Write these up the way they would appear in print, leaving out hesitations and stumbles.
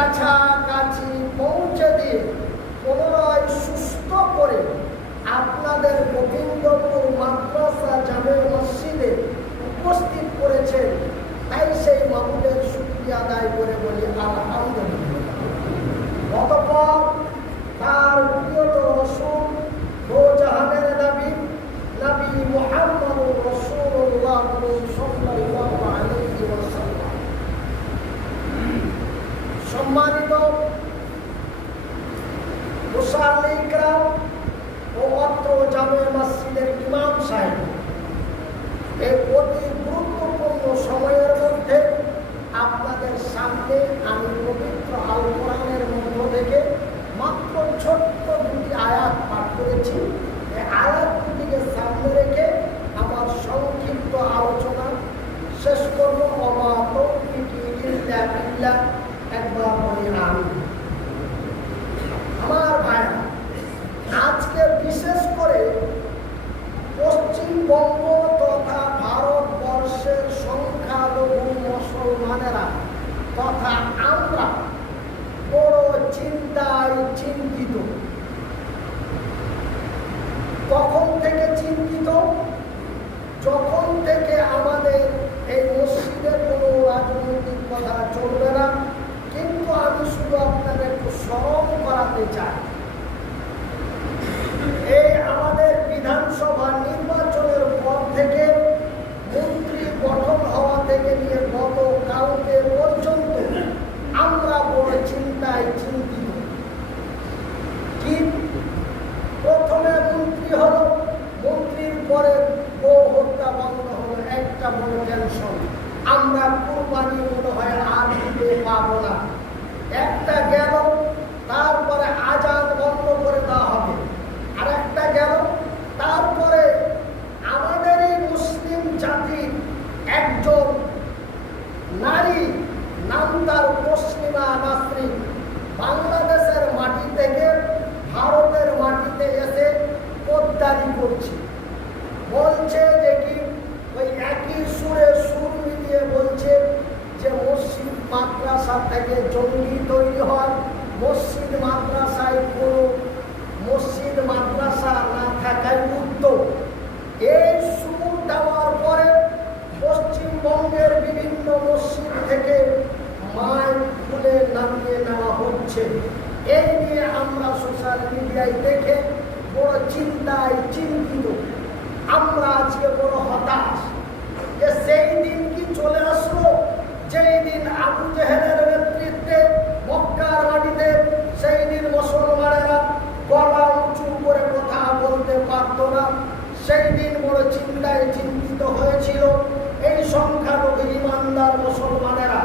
কাছাকাছি পৌঁছে দিয়ে পুনরায় সুস্থ করে আপনাদের গোবিন্দপুর মাদ্রাসা জামে মসজিদে উপস্থিত করেছেন। তাই সেই মাহমুদের শুকরিয়া আদায় করে বলি আলহামদুলিল্লাহ। অতঃপর তার প্রিয়তর রাসূল দো জাহানের নবী মুহাম্মদুর রাসূলুল্লাহ সাল্লাল্লাহু আলাইহি ওয়াসাল্লাম। সম্মানিত মুসাল্লি ইকরাম ও অত্র জামে মসজিদের ইমাম সাহেব, এই অতি গুরুত্বপূর্ণ সময়ের মধ্যে আপনাদের সামনে আমি পবিত্র আল কোরআনের মধ্য থেকে মাত্র ছোট্ট দুটি আয়াত পাঠ করেছি। এই আয়াত দুটিকে সামনে রেখে আমার সংক্ষিপ্ত আলোচনা শেষ করবো। ওমা তৌফিকি ইল্লা বিল্লাহ। একবার বলি আমিন। আমার ভাইরা, আজকে বিশেষ করে পশ্চিমবঙ্গ তথা ভারতবর্ষের সংখ্যালঘু মুসলমানেরা তথা আমরা বড় চিন্তায় চিন্তিত। কখন থেকে চিন্তিত? যখন থেকে আমাদের এই মসজিদে কোনো রাজনৈতিক কথা চলবে না। কিন্তু আমি শুধু আপনাদের একটু স্মরণ করাতে চাই, এই আমাদের বিধানসভা নির্বাচনের পর থেকে মন্ত্রী গঠন হওয়া থেকে নিয়ে গত কালকে পর্যন্ত আমরা বড় চিন্তায় চিন্তিত। কি প্রথমে মন্ত্রী হলো, মন্ত্রীর পরে গো হত্যা বন্ধ হলো, একটা বড় টেনশন। আমরা কুরবানি মনে হয় আর দিতে পাবো না। একটা গেল, তারপরে আজান বন্ধ করে দেওয়া হবে। আর একটা গেল, তারপরে আমাদের এই মুসলিম জাতির একজন নারী, নাম তার তসলিমা নাসরিন, বাংলাদেশের মাটি থেকে ভারতের মাটিতে এসে পোদ্দারি করছে। বলছে যে কি ওই একই সুরে সুর মিলিয়ে বলছে যে মসজিদ মাদ্রাসা থেকে জঙ্গি তৈরি হয়, মসজিদ মাদ্রাসায় কোনো মসজিদ মাদ্রাসা না থাকার উদ্যোগ। এই সুর দেওয়ার পরে পশ্চিমবঙ্গের বিভিন্ন মসজিদ থেকে মাইক খুলে নামিয়ে নেওয়া হচ্ছে। এই নিয়ে আমরা সোশ্যাল মিডিয়ায় দেখে বড় চিন্তায় চিন্তিত। আমরা আজকে বড় হতাশ যে সেই দিন কি চলে আসলো যেই দিন আবু জেহেলের নেতৃত্বে মক্কার মাটিতে সেই দিন মুসলমানেরা গলা উঁচু করে কথা বলতে পারত না। সেই দিন বড় চিন্তায় চিন্তিত হয়েছিল এই সংখ্যালঘু ইমানদার মুসলমানেরা।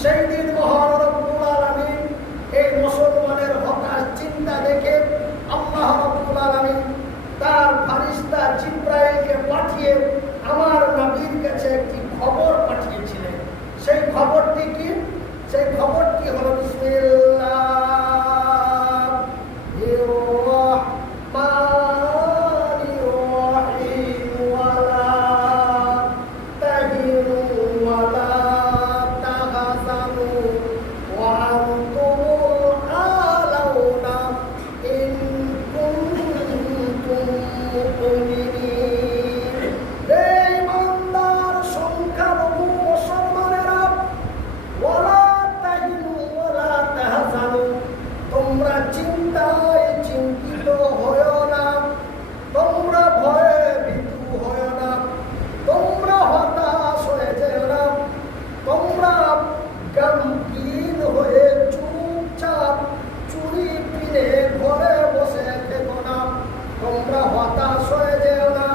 সেই দিন মহান রব্বুল আলামিন এই মুসলমানের হতাশ চিন্তা দেখে আল্লাহ রব্বুল আলামিন তার ফারিস্তা জিবরাইলকে পাঠিয়ে আমার নবীর কাছে একটি খবর পাঠিয়েছিলেন। সেই খবরটি কি? সেই খবরটি হলো বিসমিল্লাহির রাহমানির রাহিম ওয়ালা তাহিনু ওয়ালা তাহজানু ওয়া আনতুমুল আলাউনা ইন কুনতুম মুমিনিন। এই ইমানদার সংখ্যালঘু মুসলমানেরা, ওয়ালা তাহিনু ওয়ালা তাহজানু, তোমরা চিন্তায় চিন্তিত হয়ো না, তোমরা ভয়ে ভীতু হয়ো না, তোমরা হতাশ হয়ে যেও না, তোমরা গমগীন হয়ে চুপচাপ চুরি পিনে ঘরে বসে থেকো না, তোমরা হতাশ হয়ে যেও না,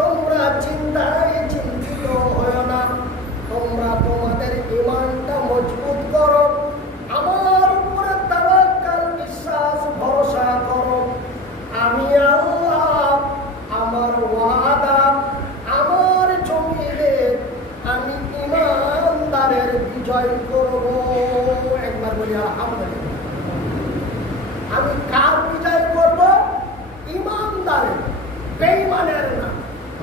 তোমরা চিন্তায় চিন্তিত হয়ো না, তোমরা তোমাদের ঈমানটা মজবুত করো, আমার উপরে তাওয়াক্কুল বিশ্বাস ভরসা করো। আমি আল্লাহ, আমার ওয়াদা, আমার জমিনে আমি ঈমানদারের বিজয় করব। একবার বলি আলহামদুলিল্লাহ। আমি কার বিজয় করব? ঈমানদারের, বেঈমানের না,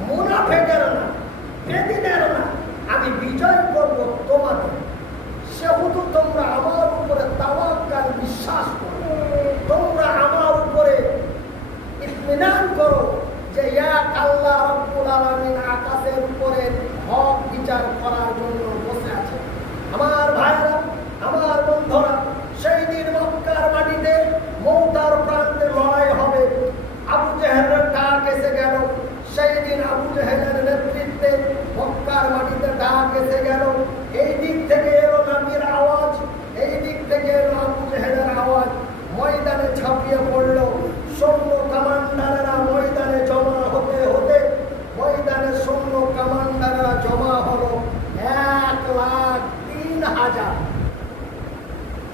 মুনাফিকের না, বেদিনের না। আমি বিজয় করব তোমাদের। সেহেতু তোমরা আমার উপরে তাওয়াক্কুল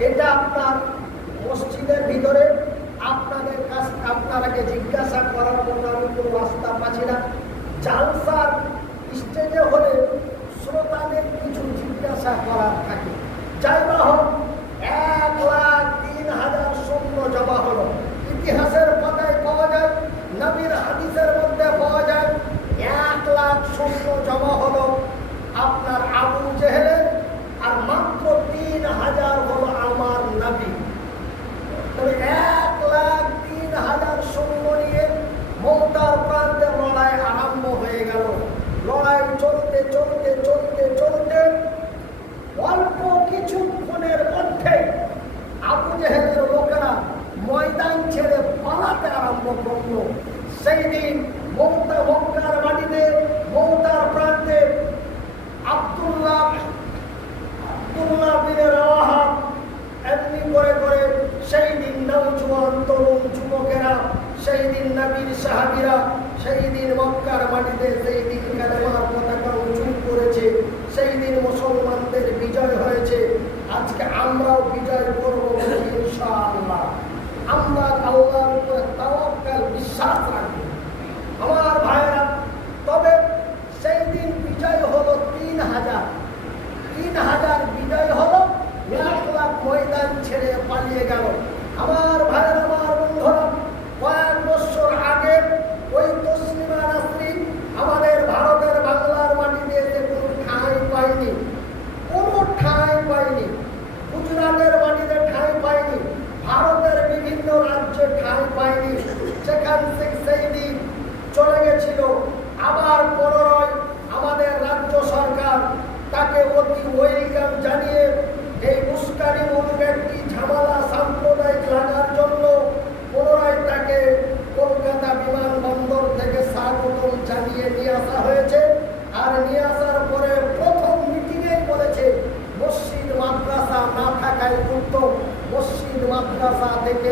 এটা আপনার মসজিদের ভিতরে আপনারাকে জিজ্ঞাসা করার জন্য আমি কোনো রাস্তা পাচ্ছি না। জালসার স্টেজে হলে শ্রোতাদের কিছু জিজ্ঞাসা করার থাকে। যাই বা হোক, 1,03,000 সৈন্য জমা হলো। ইতিহাসের পাতায় পাওয়া যায়, নবীর হাদিসের মধ্যে পাওয়া যায় 1,00,000 সৈন্য জমা হলো আপনার আবু জেহেলের, আর মাত্র 3,000 হলো আমার নবী। তবে 1,03,000 সৈন্য নিয়ে মৌতার প্রান্তে লড়াই আরম্ভ হয়ে গেল। লড়াই চলতে চলতে চলতে চলতে অল্প কিছুক্ষণের মধ্যে আবু জেহেলের লোকেরা ময়দান ছেড়ে পালাতে আরম্ভ করলো। সেই দিন মক্কার মাটিতে মৌতার প্রান্তে আব্দুল্লাহ বিন রাওয়াহা এমনি করে করে সেই দিন নওজোয়ান তরুণ যুবকেরা, সেই দিন নবীর সাহাবীরা, সেই দিন মক্কার মাটিতে সেই দিন কালেমার পতাকা উঁচু করেছে, সেই দিন মুসলমানদের বিজয় হয়েছে। আজকে আমরাও বিজয় করব ইনশাআল্লাহ। আমরা আল্লাহর উপরে তাওয়াক্কুল বিশ্বাস রাখব আমার ভাইরা। তবে সেই দিন বিজয় হলো 3,000 বিজয় হলো, 1,00,000 ময়দান ছেড়ে পালিয়ে গেল। আমার ভাইরা, আমার বন্ধুরা, কয়েক বছর আগে ওই তসলিমা নাসরিন আমাদের ভারতের বাংলার মাটিতে এসে কোনো ঠাঁই পায়নি, গুজরাটের মাটিতে ঠাঁই পায়নি, ভারতের বিভিন্ন রাজ্যে ঠাঁই পায়নি। সেখান থেকে সেই দিন চলে গেছিল। আবার পুনরায় আমাদের রাজ্য সরকার তাকে অতি ওয়েলকাম জানিয়ে এই উস্কানিমূলক একটি ঝামেলা সাম্প্রদায়িক লাগার জন্য পুনরায় তাকে কলকাতা বিমানবন্দর থেকে স্বাগতম জানিয়ে নিয়ে আসা হয়েছে। আর নিয়ে আসার পরে প্রথম মিটিংয়ে বলেছে মসজিদ মাদ্রাসা না থাকায় উত্তম, মসজিদ মাদ্রাসা থেকে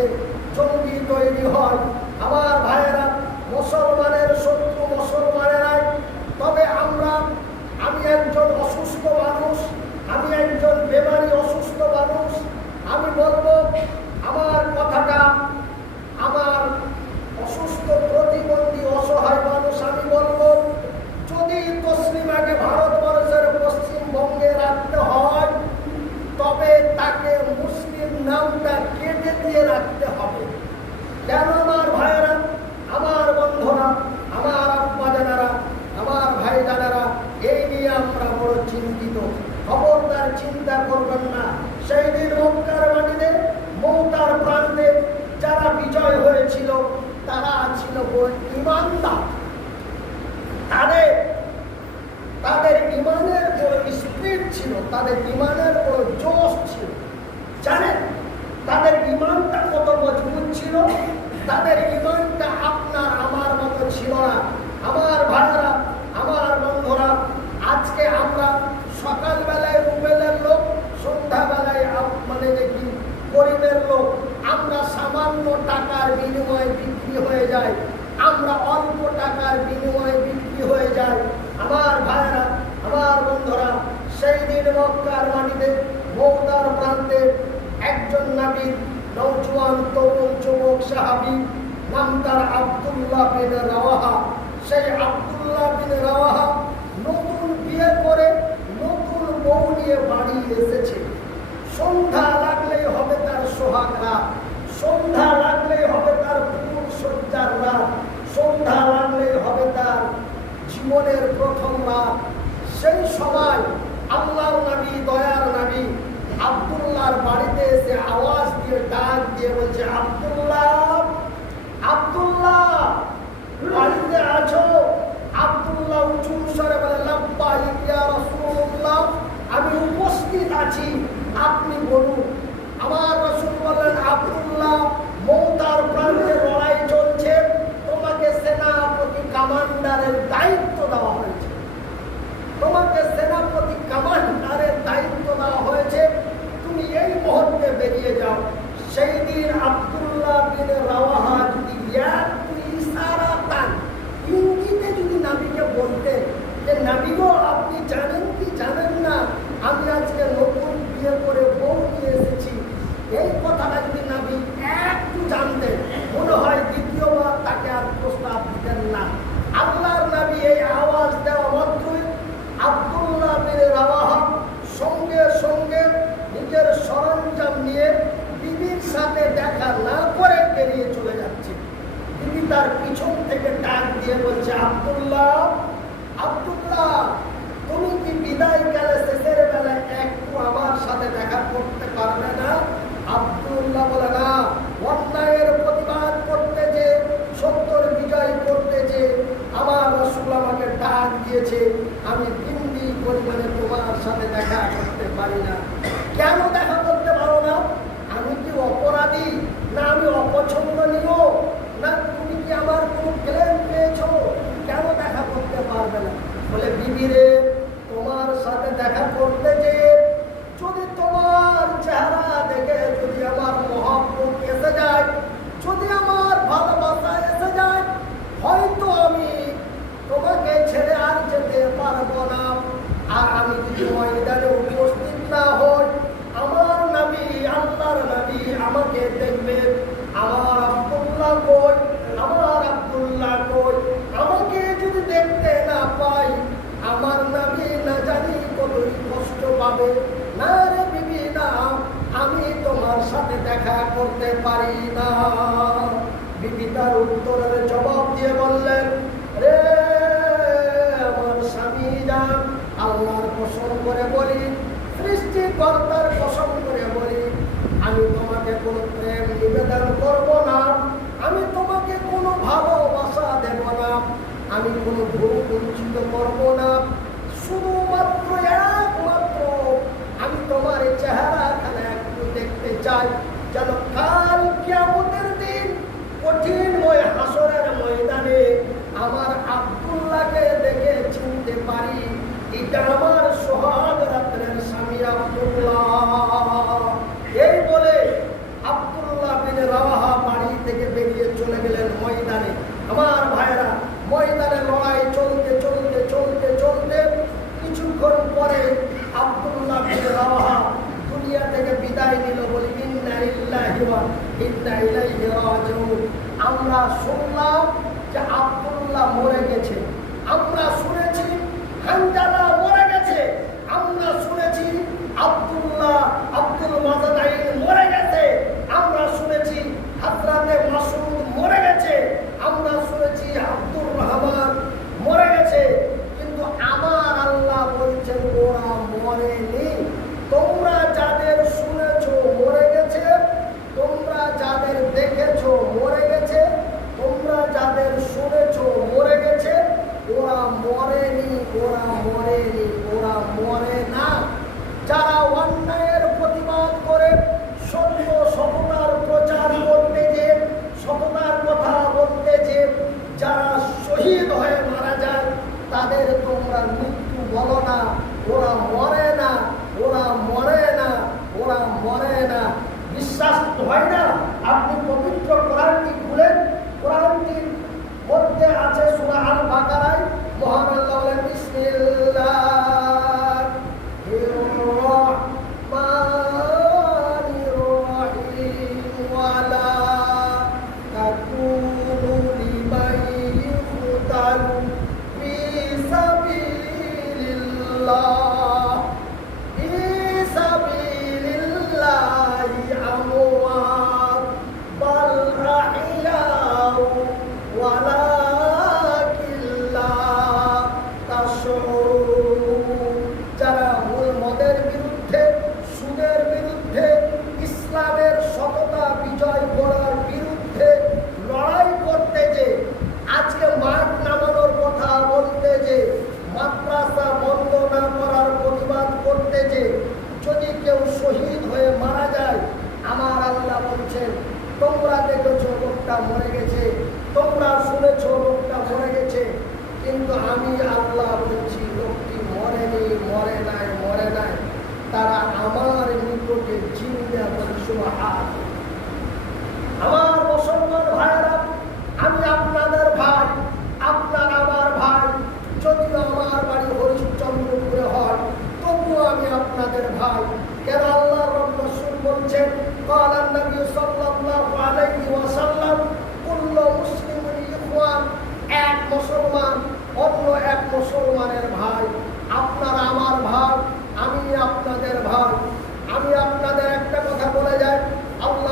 জঙ্গি তৈরি হয়। আমার ভাইয়েরা, মুসলমানের শত্রু মুসলমানেরাই। তবে আমি একজন অসুস্থ মানুষ, আমি একজন বেমারি অসুস্থ মানুষ। আমি বলবো আমার কথাটা, আমার অসুস্থ প্রতিবন্ধী অসহায় মানুষ আমি বলবো, যদি তসলিমাকে ভারতবর্ষের পশ্চিমবঙ্গে রাখতে হয় তবে তাকে মুসলিম নামটা কেটে দিয়ে রাখতে হবে। কেন আমার ভাইয়েরা, আমার বন্ধুরা, আমার আব্বা জানারা, আমার ভাই জানারা, এই নিয়ে আমরা বড় চিন্তিত। খবরদার চিন্তা করবেন না। সেই দিন মক্কার মাটিতে মৌতার প্রান্তে যারা বিজয় হয়েছিল তারা ছিল ইমানদার। তাদের ইমানের বড় স্পিরিট ছিল, তাদের ইমানের বড় জোশ ছিল। জানেন তাদের ইমানটা কত মজবুত ছিল? তাদের ইমানটা আপনার আমার মতো ছিল না। আমার ভাইরা, আমার বন্ধুরা, আজকে আমরা সকালবেলায় রুবেলের লোক, সন্ধ্যাবেলায় মানে দেখি গরিবের লোক। আমরা সামান্য টাকার বিনিময়ে বিক্রি হয়ে যায়, আমরা অল্প টাকার বিনিময়ে বিক্রি হয়ে যায়। আমার ভাইরা, আমার বন্ধুরা, সেই দিন মক্কার মাটিতে মৌতার প্রান্তে একজন নবীর নওজোয়ান তরুণ যুবক সাহাবী, নাম তার আব্দুল্লাহ বিন রাওয়াহা। সেই আব্দুল্লাহ বিন রাওয়াহা নতুন বিয়ে করে নতুন বউ নিয়ে বাড়ি এসেছে। সন্ধ্যা লাগলেই হবে তার সোহাগ রাত, সন্ধ্যা লাগলেই হবে তার ফুল সজ্জার রাত, সন্ধ্যা লাগলেই হবে তার জীবনের প্রথম রাত। সেই সময় আল্লাহর নবী, দয়ার নবী আব্দুল্লাহর বাড়িতে এসে আওয়াজ দিয়ে ডাক দিয়ে বলছে, আব্দুল্লাহ, আব্দুল্লাহ বাড়িতে আছো? আব্দুল্লাহ উঁচু স্বরে বলে, লাব্বাইক ইয়া রাসূলুল্লাহ, আমি উপস্থিত আছি, আপনি বলুন। আমার রাসূল বললেন, আব্দুল্লাহ, মৌতার প্রান্তে লড়াই চলছে, তোমাকে সেনাপতি কমান্ডারের দায়িত্ব দেওয়া হয়েছে, তোমাকে সেনাপতি কমান্ডারের দায়িত্ব দেওয়া হয়েছে, তুমি এই মুহূর্তে বেরিয়ে যাও। সেই দিন আব্দুল্লাহ বিন রাওয়াহা যদি একটু ইশারাতান, ইঙ্গিতে যদি নবীকে বলতেন যে নবী গো, আপনি জানেন কি জানেন না, আমি আজকে নতুন বিয়ে করে বউ নিয়ে এসেছি, তার পিছন থেকে ডাক দিয়ে বলছে, আব্দুল্লাহ, আব্দুল্লাহ, তুমি কি বিদায় কালে শেষের বেলায় একটু আমার সাথে দেখা করতে পারবে না? আব্দুল্লাহ বলে, না, অন্যায়ের প্রতিবাদ করতে যে, সত্যের বিজয় করতে যে আমার রাসূল আমাকে ডাক দিয়েছে, আমি বিন্দু পরিমাণে তোমার সাথে দেখা করতে পারি না। কেন দেখা করতে পারো না? আমি কি অপরাধী, না আমি অপছন্দনীয়, না তুমি কি আমার কোনো ক্লেম পেয়েছো? কেন দেখা করতে পারবে না? বলে, বিবি রে, তোমার সাথে দেখা করতে যে যদি তোমার চেহারা দেখে যদি আমার মহব্বত এসে যায়, যদি আমার ভালোবাসা এসে যায়, হয়তো আমি তোমাকে ছেড়ে আর যেতে পারবো না। আর আমি যদি ময়দানে উপস্থিত না হই, আমার নবী, আল্লাহর নবী আমাকে দেখবে, আমার আব্দুল্লাহ কই, আমার আব্দুল্লাহ কই, আমাকে যদি দেখতে না পাই, আমার নবী না জানি কতই কষ্ট পাবে। না রে বিবি, না, আমি তোমার সাথে দেখা করতে পারি না। বিবি তার উত্তরের জবাব দিয়ে বললেন, রে আমার স্বামী যান, আল্লাহর কসম করে বলি, সৃষ্টিকর্তার কসম করে বলি, আমি তোমাকে কোনো প্রেম নিবেদন করব না, আমি তোমাকে কোনো ভালোবাসা দেব না, আমি কোনো ভুল বঞ্চিত করব না। শুধুমাত্র একমাত্র আমি তোমার এই চেহারাখানে একটু দেখতে চাই, যেন কাল কিয়ামতের দিন কঠিনময় হাসরের ময়দানে আমার আব্দুল্লাহকে দেখে চিনতে পারি, এটা আমার সোহাগ রাত্রের স্বামী আব্দুল্লাহ। এই বলে আব্দুল্লাহ বিন রাওয়াহা বাড়ি থেকে বেরিয়ে চলে গেলেন ময়দানে। আমার ভাইরা, ময়দানে লড়াই চলতে চলতে চলতে চলতে কিছুক্ষণ পরে আব্দুল্লাহ বিন রাওয়াহা দুনিয়া থেকে বিদায় নিল। বলি, ইন্না লিল্লাহি ওয়া ইন্না ইলাইহি রাজিউন। আমরা শুনলাম যে আব্দুল্লাহ মরে গেছে, আমরা শুনেছি হানজালা মরে গেছে, আমরা শুনেছি আব্দুল মাজাদাইন মরে গেছে, আমরা শুনেছি হযরতে মাসউদ মরে গেছে, আমরা শুনেছি আব্দুর রহমান মরে গেছে, কিন্তু আমার আল্লাহ বলছেন ওরা মরেনি। তোমরা যাদের শুনেছো মরে গেছে, তোমরা যাদের দেখেছো মরে গেছে, তোমরা যাদের শুনেছো মরে গেছে, ওরা মরেনি, ওরা মরেনি, ওরা মরে না। যারা অন্যায়ের প্রতিবাদ করে সত্য সততার প্রচার করতে যে, সততার কথা বলতে যে যারা শহীদ হয়ে মারা যায়, তাদের তোমরা মৃত্যু বলো না, ওরা মরে না, ওরা মরে না, ওরা মরে না। বিশ্বাস হয় না? আপনি পবিত্র কোরআনটি খুলেন, কোরআনটির মধ্যে আছে সূরা আল বাকারায় মহান আল্লাহ বলেন, বিসমিল্লাহির রহমানির রহিম, ওয়ালা তাকুনু লিমান ইউকতালু ফি সাবিলিল্লাহ, ফি সাবিলিল্লাহি আমওয়াত বাল আহইয়াউ ওয়ালাকিন লা তাশউরুন। যারা মদের বিরুদ্ধে, সুদের বিরুদ্ধে, ইসলামের সততা বিজয় করার বিরুদ্ধে লড়াই করতে যে, আজকে মাঠ নামানোর কথা বলতে যে, মাদ্রাসা বন্ধ না করার প্রতিবাদ করতে যে, যদি কেউ শহীদ হয়ে মারা যায়, আমার আল্লাহ বলছেন তোমরা দেখেছো লোকটা মরে গেছে, তোমরা শুনেছো লোকটা মরে গেছে, কিন্তু আমি আল্লাহ বলছি লোকটি মরেনি, মরে নাই, মরে নাই, তারা আমার নিকটে জিন্দা। সুবহান। আমার মুসলমান ভাইরা, আমি আপনাদের ভাই, আপনার আমার ভাই, যদিও আমার বাড়ি হরিশ্চন্দ্রপুরে হয়, তবুও আমি আপনাদের ভাই। কেন আল্লাহ রাসূল বলছেন, ক্বালা নবী সাল্লাল্লাহু আলাইহি ওয়াসাল্লাম, কুল্লু মুসলিমিন ইখওয়ান, এক মুসলমান অন্য এক মুসলমানের ভাই। আপনারা আমার ভাই, আমি আপনাদের ভাই। আমি আপনাদের একটা কথা বলে যাই, আল্লাহ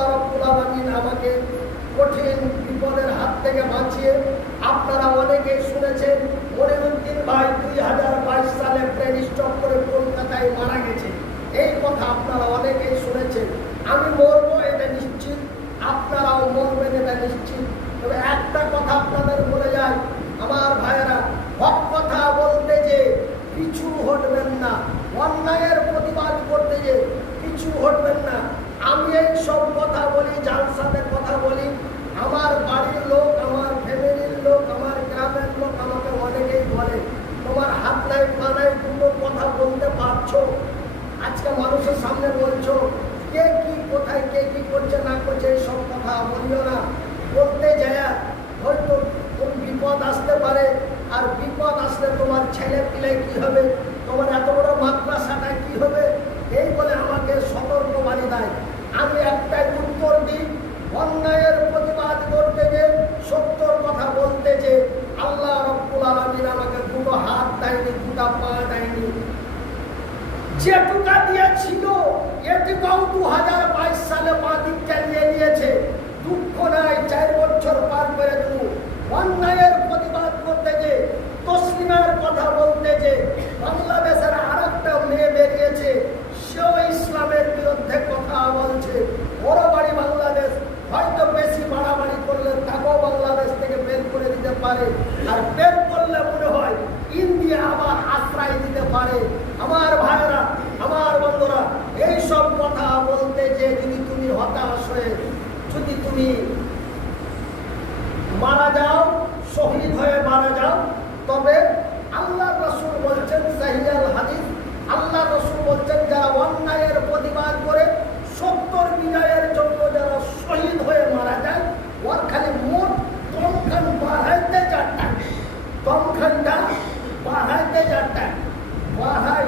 এই কথা আপনারা অনেকেই শুনেছেন। আমি মরবো এটা নিশ্চিত, আপনারাও মরবেন এটা নিশ্চিত। তবে একটা কথা আপনাদের বলে যায় আমার ভাইয়েরা, হক কথা বলতে যে পিছু হটবেন না, অন্যায়ের প্রতিবাদ করতে যে পিছু হটবেন না। আমি এই সব কথা বলি, জালসাতের কথা বলি, আমার বাড়ির লোক, আমার ফ্যামিলির লোক, আমার গ্রামের লোক আমাকে অনেকেই বলে তোমার হাত নাই পা নাই, দুটো কথা বলতে পারছো, আজকে মানুষের সামনে বলছো, কে কি কোথায় কে কি করছে না করছে এই সব কথা বলিও না। বলতে যায় হয়তো কোন বিপদ আসতে পারে, আর বিপদ আসলে তোমার ছেলে পিলে কি হবে, তোমার এত বড় মাদ্রাসাটা কি হবে, এই বলে আমাকে সতর্কবাণী দেয়। আমি একটাই উত্তর দিই, অন্যায়ের প্রতিবাদ করতে যে, সত্যর কথা বলতে যে আল্লাহ রাব্বুল আলামিন আমাকে দুটো হাত দেয়নি, দুটো পা দেয়নি। যেটুকা দিয়েছিল এটুকাও 2022 সালে বাদিক চালিয়ে নিয়েছে। দুঃখ নাই, 4 বছর পার করে দেব। অন্যায়ের প্রতিবাদ করতে যে, তসলিমার কথা বলতে যে, বাংলাদেশের আর একটা মেয়ে বেরিয়েছে, সেও ইসলামের বিরুদ্ধে কথা বলছে। বড় বাড়ি বাংলাদেশ, হয়তো বেশি বাড়াবাড়ি করলে তাকেও বাংলাদেশ থেকে বের করে দিতে পারে, আর বের করলে মনে হয় ইন্ডিয়া আবার আশ্রয় দিতে পারে। আমার ভাইরা, আমার বন্ধুরা, এই সব কথা বলতে যে যদি তুমি হতাশ হয়ে যদি তুমি মারা যাও, শহীদ হয়ে মারা যাও, তবে আল্লাহ রাসূল বলছেন, সহিহ হাদিস, আল্লাহ রাসূল বলছেন যারা অন্যায়ের প্রতিবাদ করে সত্যর বিজয়ের জন্য যারা শহীদ হয়ে মারা যায়, ওর খালি মোট দমখান বাড়াইতে 4টা, দমখানটা বাড়াইতে 4টা, বাড়াই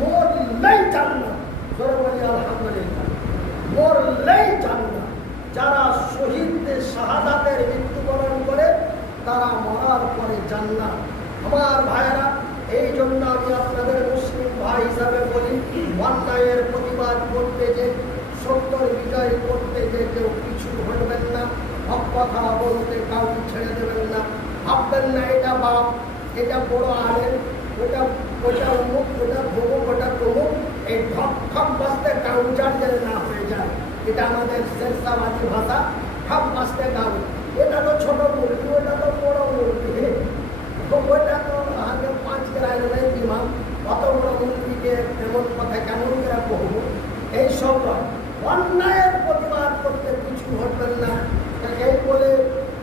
মরলেই জান্নাত। জোরে বলি আলহামদুলিল্লাহ, মরলেই জান্নাত। যারা শহীদদের শাহাদাতের মৃত্যুবরণ করে তারা মরার পরে জান্নাত। আমার ভাইরা, এই জন্য আমি আপনাদের মুসলিম ভাই হিসাবে বলি, অন্যায়ের প্রতিবাদ করতে যে, সত্যের বিজয় করতে যে কেউ কিছু হটবেন না, হক কথা বলতে কাউকে ছেড়ে দেবেন না। ভাববেন না এটা বাপ, এটা বড় আলেম, ওটা অমুক, ওটা ভমুক, ওটা তমুক, এই ঠক ঠক বাঁচতে কাউচার যেন না হয়ে যায়। এটা আমাদের শেরশাবাদী ভাষা, ঠক বাঁচতে কাউ। এটা তো ছোট মুরগি, ওটা তো বড় মুরগি, ওটা তো আগে 5 গ্রামের নেই বিমান, অত বড় মুরগিকে এমন কথা কেমন করে বলবো? এই সব অন্যায়ের প্রতিবাদ করতে কিছু হটবেন না। এই বলে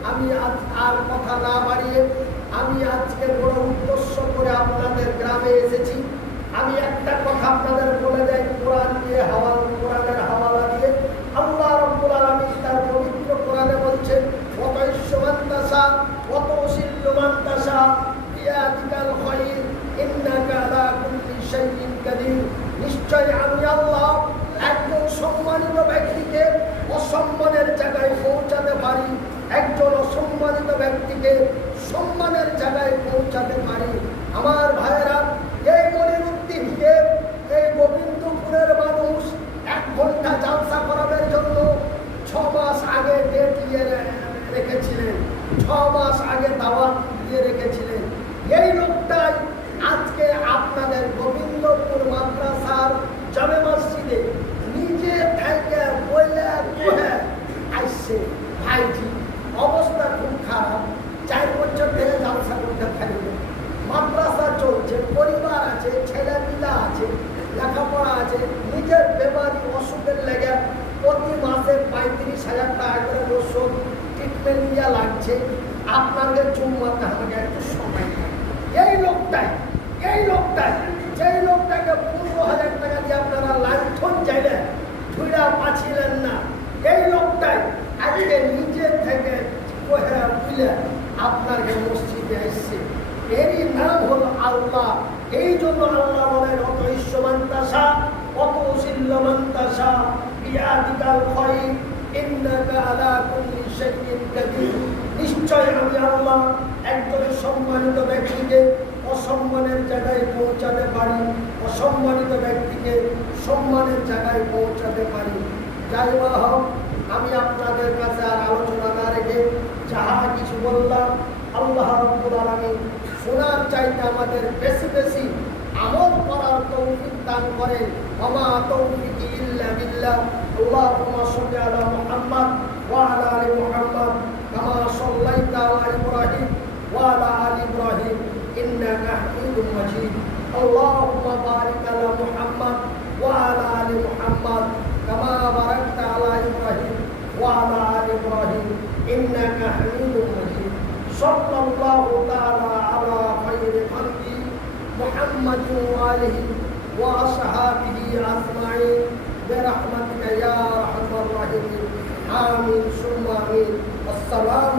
আমি আজ আর কথা না বাড়িয়ে আমি আজকে বড় উদ্দেশ্য করে আপনাদের গ্রামে এসেছি। আমি একটা কথা আপনাদের বলে যাই, কোরআন দিয়ে কোরআনের হাওয়ালা দিয়ে। আল্লাহ রাব্বুল আলামিন তার পবিত্র কোরআনে বলছেন, ওয়া তাইশমান তাশা ওয়া তুসিল্লু মান তাশা বিয়াদিকাল খায়র ইন্নাকা আলা কুল্লি শাইইন কাদির। নিশ্চয় আমি আল্লাহ একজন সম্মানিত ব্যক্তিকে অসম্মানের জায়গায় পৌঁছাতে পারি, একজন অসম্মানিত ব্যক্তিকে সম্মানের জায়গায় পৌঁছাতে পারি। আমার ভাইয়েরা, এই মনিরুদ্দিনকে এই গোবিন্দপুরের মানুষ 1 ঘন্টা জালসা করানোর জন্য 6 মাস আগে ডেট দিয়ে রেখেছিলেন, 6 মাস আগে দাওয়াত দিয়ে রেখেছিলেন। এই লোকটাই আজকে আপনাদের গোবিন্দপুর মাদ্রাসার জামে মসজিদে নিজে থেকে বলে আসছে, ভাইজি অবস্থা খুব খারাপ, 4 বছর ধরে জালসা করতে পারিনি, মাদ্রাসা চলছে, পরিবার আছে, ছেলেপিলা আছে, লেখাপড়া আছে, নিজের বেমারি অসুখের লেগে প্রতি মাসে 35,000 টাকা করে ওষুধ ট্রিটমেন্ট নিয়ে লাগছে। আপনাদের চুম্মাতে আমাকে একটু সময় নেই। এই লোকটাই যেই লোকটাকে 15,000 টাকা দিয়ে আপনারা লাইফোন চাইলেন, ধুইরা পাচ্ছিলেন না, এই লোকটাই আজকে নিজের থেকে বুঝলে আপনাকে মসজিদে এসছে। এরই নাম হল আল্লাহ। এই জন্য আল্লাহ বলেন, অত ঈশ্বমান তাশা অত উসিল্লমান তাশা বিয়াদিকাল খায়র ইন্নাকা আলা কুল্লি শাইইন কাদির। নিশ্চয় আমি আল্লাহ একজন সম্মানিত ব্যক্তিকে অসম্মানের জায়গায় পৌঁছাতে পারি, অসম্মানিত ব্যক্তিকে সম্মানের জায়গায় পৌঁছাতে পারি। যাই হোক, আমি আপনাদের কাছে আর আলোচনা না রেখে যাহা কিছু বললাম, আল্লাহ রাব্বুল আলামিন শোনার চাইতে আমাদের বেশি বেশি আমল করার তৌফিক দান করেন। ওমা তৌফিকি ইল্লা বিল্লাহ। আল্লাহুম্মা সাল্লি আলা মুহাম্মাদ ওয়া আলা আলি মুহাম্মাদ কামা সাল্লাইতা আলা ইব্রাহিম ওয়া আলা আলি ইব্রাহিম ইন্নাকা হামিদুম মাজিদ। আল্লাহুম্মা বারিক আলা মুহাম্মাদ ওয়া আলা আলি মুহাম্মাদ কামা বারাকতা আলা ইব্রাহিম ওয়া আলা আলি ইব্রাহিম ইন্নাকা হামিদুম মাজিদ। সাল্লাল্লাহু তাআলা আলা খায়রি খালকি محمد وآله وأصحابه أجمعين برحمتك يا أرحم الراحمين آمين ثم آمين. السلام